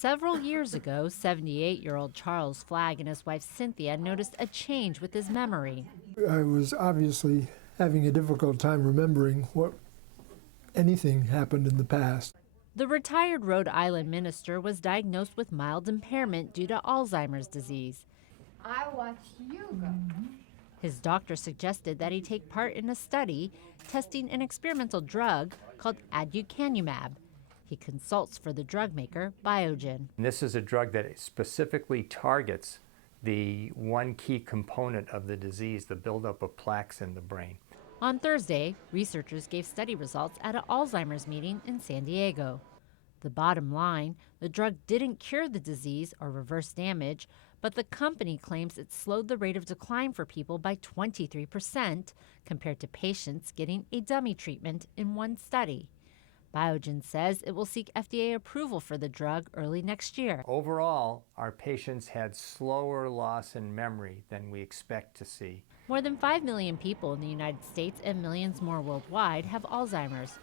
Several years ago, 78-year-old Charles Flagg and his wife Cynthia noticed a change with his memory. I was obviously having a difficult time remembering what anything happened in the past. The retired Rhode Island minister was diagnosed with mild impairment due to Alzheimer's disease. I watch you go. His doctor suggested that he take part in a study testing an experimental drug called add-yoo-CAN-yoo-mab. He consults for the drug maker, BIOGEN. And this is a drug that specifically targets the one key component of the disease, the buildup of plaques in the brain. On Thursday, researchers gave study results at an Alzheimer's meeting in San Diego. The bottom line, the drug didn't cure the disease or reverse damage, but the company claims it slowed the rate of decline for people by 23% compared to patients getting a dummy treatment in one study. Biogen says it will seek FDA approval for the drug early next year. Overall, our patients had slower loss in memory than we expect to see. More than 5 million people in the United States and millions more worldwide have Alzheimer's.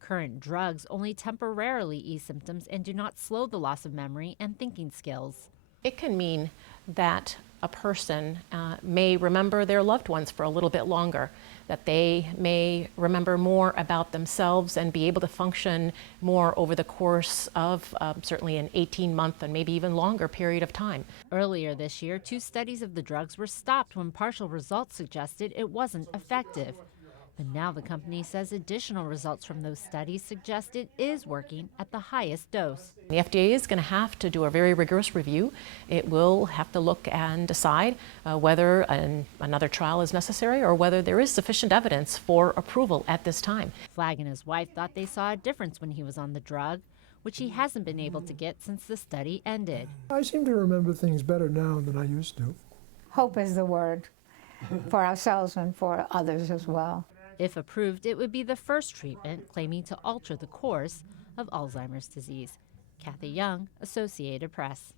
Current drugs only temporarily ease symptoms and do not slow the loss of memory and thinking skills. It can mean that a person may remember their loved ones for a little bit longer, that they may remember more about themselves and be able to function more over the course of certainly an 18-month and maybe even longer period of time. Earlier this year, 2 studies of the drugs were stopped when partial results suggested it wasn't effective. But now the company says additional results from those studies suggest it is working at the highest dose. The FDA is going to have to do a very rigorous review. It will have to look and decide whether another trial is necessary or whether there is sufficient evidence for approval at this time. Flagg and his wife thought they saw a difference when he was on the drug, which he hasn't been able to get since the study ended. I seem to remember things better now than I used to. Hope is the word for ourselves and for others as well. If approved, it would be the first treatment claiming to alter the course of Alzheimer's disease. Kathy Young, Associated Press.